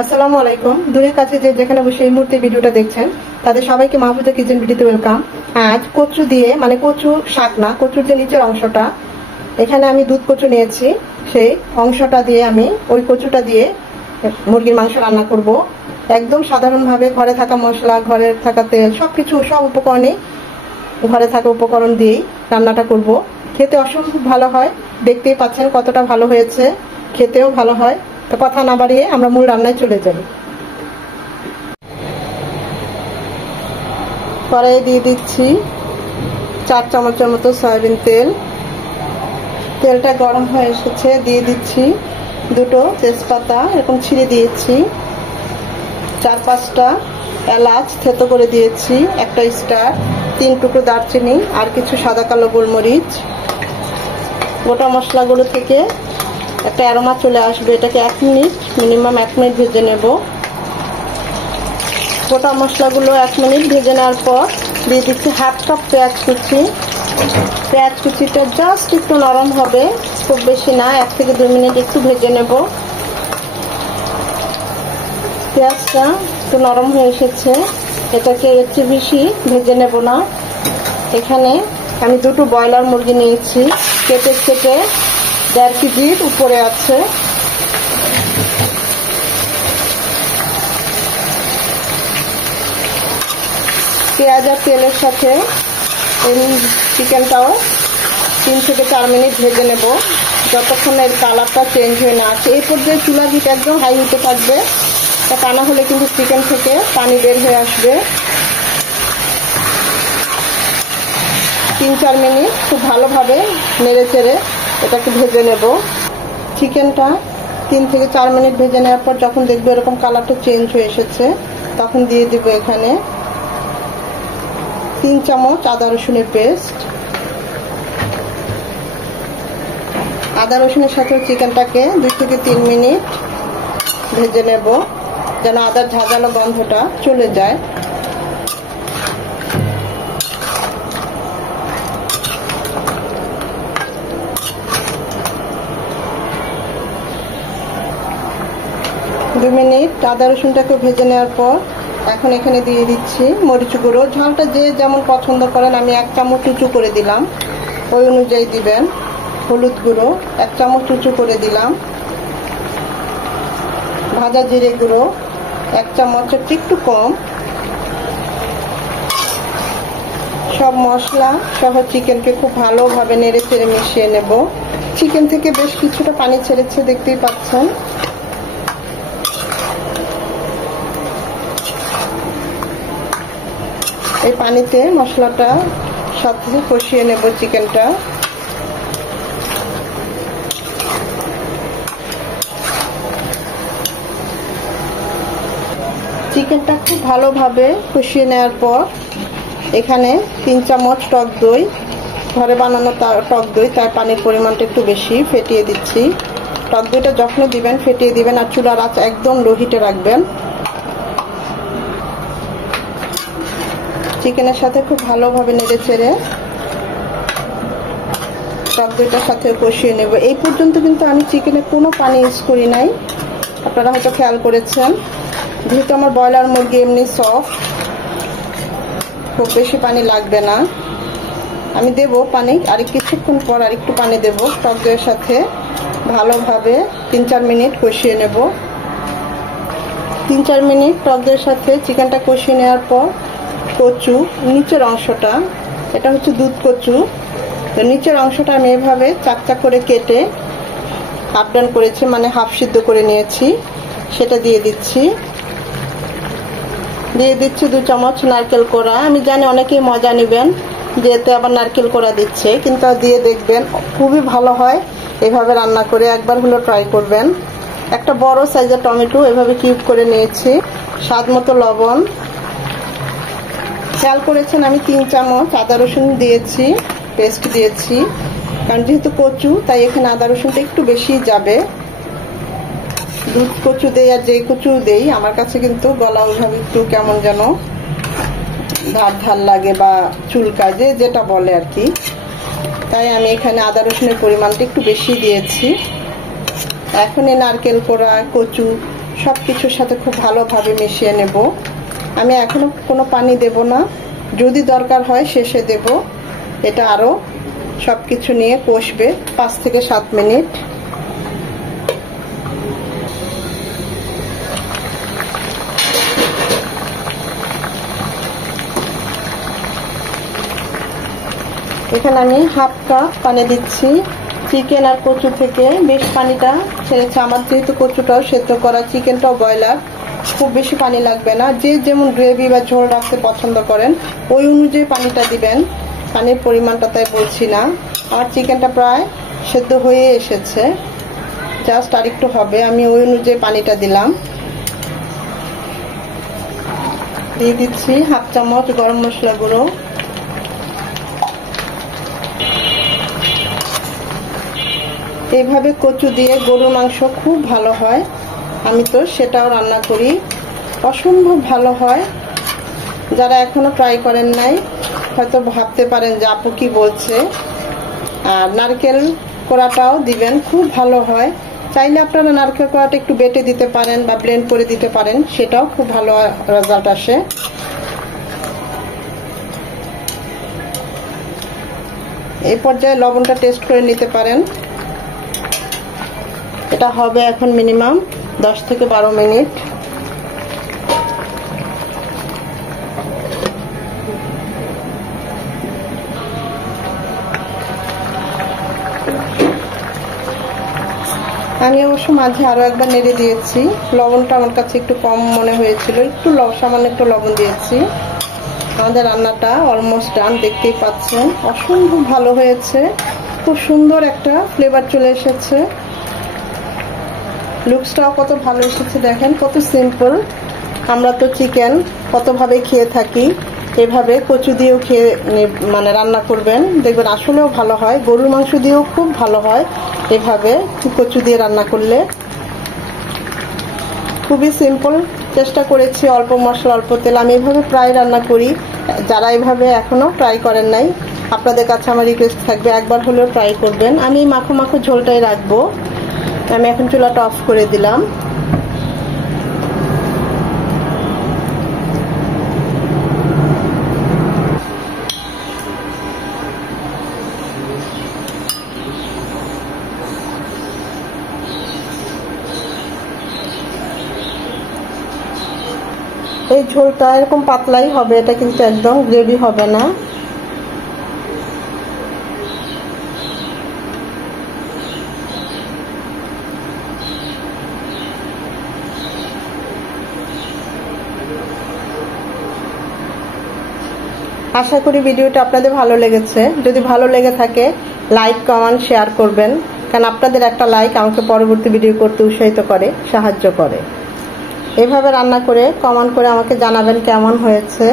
আসসালামু আলাইকুম। দূরের কাছে যে যেখানে বসে এই মুহূর্তে ভিডিওটা দেখছেন তাদের সবাইকে মাহফুজা কিচেন ভিডিওতে ওয়েলকাম। আজ কচু দিয়ে, মানে কচু শাক না, কচুর যে নিচের অংশটা, এখানে আমি দুধ কচু নিয়েছি, সেই অংশটা দিয়ে আমি ওই কচুটা দিয়ে মুরগির মাংস রান্না করব। একদম সাধারণভাবে ঘরে থাকা মশলা, ঘরে থাকা তেল, সবকিছু, সব উপকরণে ঘরে থাকা উপকরণ দিয়েই রান্নাটা করব। খেতে অসম্ভব ভালো হয়, দেখতেই পাচ্ছেন কতটা ভালো হয়েছে, খেতেও ভালো হয়। তো কথা না বাড়িয়ে আমরা মূল রান্নায় চলে যাই। কড়াইয়ে দিয়ে দিচ্ছি 4 চামচের মতো সয়াবিন তেল। তেলটা গরম হয়ে এসেছে, দিয়ে দিচ্ছি দুটো তেজপাতা এরকম ছিঁড়ে দিয়েছি, 4-5টা এলাচ থেতো করে দিয়েছি, একটা স্টার, 3 টুকরো দারচিনি, আর কিছু সাদা কালো গোলমরিচ। গোটা মশলাগুলো থেকে একটা অ্যারোমা চলে আসবে, এটাকে 1 মিনিট, মিনিমাম 1 মিনিট ভেজে নেব। গোটা মশলাগুলো 1 মিনিট ভেজে নেওয়ার পর দিয়ে দিচ্ছি 1/2 কাপ পেঁয়াজ কুচি। পেঁয়াজ কুচিটা জাস্ট একটু নরম হবে, খুব বেশি না, 1 থেকে 2 মিনিট একটু ভেজে নেব। পেঁয়াজটা একটু নরম হয়ে এসেছে, এটাকে এর চেয়ে বেশি ভেজে নেব না। এখানে আমি দুটো ব্রয়লার মুরগি নিয়েছি, কেটে 1.5 কেজির উপরে আছে। পেঁয়াজ আর তেলের সাথে এই চিকেনটাও 3 থেকে 4 মিনিট ভেজে নেব, যতক্ষণ এর কালারটা চেঞ্জ হয়ে না আসে। এই পর্যায়ে চুলার হিট একদম হাই হিটে থাকবে, তা না হলে কিন্তু চিকেন থেকে পানি বের হয়ে আসবে। 3-4 মিনিট খুব ভালোভাবে নেড়ে চেড়ে এটাকে ভেজে নেব। চিকেনটা 3 থেকে 4 মিনিট ভেজে নেওয়ার পর যখন দেখবো এরকম কালারটা চেঞ্জ হয়ে এসেছে, তখন দিয়ে দিব এখানে 3 চামচ আদা রসুনের পেস্ট। আদা রসুনের সাথে চিকেনটাকে 2 থেকে 3 মিনিট ভেজে নেব, যেন আদার ঝাঁঝালো গন্ধটা চলে যায়। দু মিনিট আদা রসুনটাকে ভেজে নেওয়ার পর এখন এখানে দিয়ে দিচ্ছি মরিচ গুঁড়ো। ঝালটা যে যেমন পছন্দ করেন, আমি 1 চামচ উঁচু করে দিলাম, ওই অনুযায়ী দিবেন। হলুদ গুঁড়ো 1 চামচ উঁচু করে দিলাম। ভাজা জিরে গুঁড়ো 1 চামচের একটু কম। সব মশলা সহ চিকেনকে খুব ভালোভাবে নেড়ে চেড়ে মিশিয়ে নেব। চিকেন থেকে বেশ কিছুটা পানি ছেড়েছে, দেখতেই পাচ্ছেন। এই পানিতে মশলাটা সাথে কষিয়ে নেব চিকেনটা। চিকেনটা খুব ভালোভাবে কষিয়ে নেওয়ার পর এখানে 3 চামচ টক দই, ঘরে বানানো টক দই, তার পানির পরিমাণটা একটু বেশি, ফেটিয়ে দিচ্ছি। টক দইটা যখন দিবেন ফেটিয়ে দিবেন, আর চুলার আঁচ একদম লো হিটে রাখবেন। চিকেনের সাথে খুব ভালোভাবে নেড়ে চেড়ে টক দইটার সাথে কষিয়ে নেব। এই পর্যন্ত কিন্তু আমি চিকেনে কোনো পানি ইউজ করি নাই, আপনারা হয়তো খেয়াল করেছেন। যেহেতু আমার ব্রয়লার মুরগি এমনি সফট, খুব বেশি পানি লাগবে না। আমি দেব পানি, আর কিছুক্ষণ পর আর একটু পানি দেব। টক দইয়ের সাথে ভালোভাবে 3-4 মিনিট কষিয়ে নেব। 3-4 মিনিট টক দইয়ের সাথে চিকেনটা কষিয়ে নেওয়ার পর কচু নিচের অংশটা, এটা হচ্ছে দুধ কচু, তো নিচের অংশটা আমি এভাবে চাকচাক করে কেটে হাফ ডান করেছি, মানে হাফ সিদ্ধ করে নিয়েছি, সেটা দিয়ে দিচ্ছি। দিয়ে দিচ্ছি 2 চামচ নারকেল কোড়া। আমি জানি অনেকেই মজা নেবেন যে এতে আবার নারকেল কোড়া দিচ্ছে, কিন্তু দিয়ে দেখবেন খুবই ভালো হয়। এভাবে রান্না করে একবার হলো ট্রাই করবেন। একটা বড় সাইজের টমেটো এভাবে কিউব করে নিয়েছি। স্বাদ মতো লবণ। খেয়াল করেছেন আমি 3 চামচ আদা রসুন দিয়েছি, পেস্ট দিয়েছি, কারণ যেহেতু কচু তাই এখানে আদা রসুনটা একটু বেশি যাবে। দুধ কচু দেই আর যেই কচু দেই, আমার কাছে কিন্তু গলা ওইভাবে একটু কেমন যেন ধার ধার লাগে বা চুলকায়, যে যেটা বলে আর কি, তাই আমি এখানে আদা রসুনের পরিমাণটা একটু বেশি দিয়েছি। এখন এই নারকেল কোড়া, কচু সবকিছুর সাথে খুব ভালোভাবে মিশিয়ে নেব। আমি এখনো কোনো পানি দেব না, যদি দরকার হয় শেষে দেব। এটা আরো সবকিছু নিয়ে কষবে 5 থেকে 7 মিনিট। এখানে আমি হাফ কাপ পানি দিচ্ছি। চিকেন আর কচু থেকে বেশ পানিটা ছেড়েছে। আমার যেহেতু কচুটাও সেদ্ধ করা, চিকেনটাও ব্রয়লার, খুব বেশি পানি লাগবে না। যে যেমন গ্রেভি বা ঝোল রাখতে পছন্দ করেন ওই অনুযায়ী পানিটা দিবেন। পানির পরিমাণটা তাই বলছি না। আমার চিকেনটা প্রায় সেদ্ধ হয়ে এসেছে, জাস্ট আরেকটু হবে। আমি ওই অনুযায়ী পানিটা দিলাম। দিয়ে দিচ্ছি হাফ চামচ গরম মশলা গুঁড়ো। এইভাবে কচু দিয়ে গরুর মাংস খুব ভালো হয়। আমি তো সেটাও রান্না করি, অসম্ভব ভালো হয়। যারা এখনো ট্রাই করেন নাই হয়তো ভাবতে পারেন যে আপু কি বলছে। আর নারকেল কোড়াটাও দিবেন, খুব ভালো হয়। চাইলে আপনারা নারকেল কোড়াটা একটু বেটে দিতে পারেন বা ব্লেন্ড করে দিতে পারেন, সেটাও খুব ভালো রেজাল্ট আসে। এই পর্যায়ে লবণটা টেস্ট করে নিতে পারেন। এটা হবে এখন মিনিমাম 10 থেকে 12 মিনিট। আমি অবশ্য মাঝে আরো একবার নেড়ে দিয়েছি। লবণটা আমার কাছে একটু কম মনে হয়েছিল, একটু সামান্য একটু লবণ দিয়েছি। আমাদের রান্নাটা অলমোস্ট ডান, দেখতেই পাচ্ছেন। অসম্ভব ভালো হয়েছে, খুব সুন্দর একটা ফ্লেভার চলে এসেছে। লুকসটাও কত ভালো এসেছে, দেখেন কত সিম্পল। আমরা তো চিকেন কতভাবে খেয়ে থাকি, এভাবে কচু দিয়েও খেয়ে মানে রান্না করবেন, দেখবেন আসলেও ভালো হয়। গরুর মাংস দিয়েও খুব ভালো হয় এভাবে কচু দিয়ে রান্না করলে। খুবই সিম্পল, চেষ্টা করেছি অল্প মশলা অল্প তেল। আমি এভাবে প্রায় রান্না করি। যারা এভাবে এখনো ট্রাই করেন নাই, আপনাদের কাছে আমার রিকোয়েস্ট থাকবে একবার হলেও ট্রাই করবেন। আমি মাখো মাখো ঝোলটাই রাখবো। আমি এখন চুলাটা অফ করে দিলাম। এই ঝোলটা এরকম পাতলাই হবে, এটা কিন্তু একদম গ্রেভি হবে না। আশা করি ভিডিওটা আপনাদের ভালো লেগেছে। যদি ভালো লেগে থাকে লাইক কমেন্ট শেয়ার করবেন, কারণ আপনাদের একটা লাইক আমাকে পরবর্তী ভিডিও করতে উৎসাহিত করে, সাহায্য করে। এভাবে রান্না করে কমেন্ট করে আমাকে জানাবেন কেমন হয়েছে।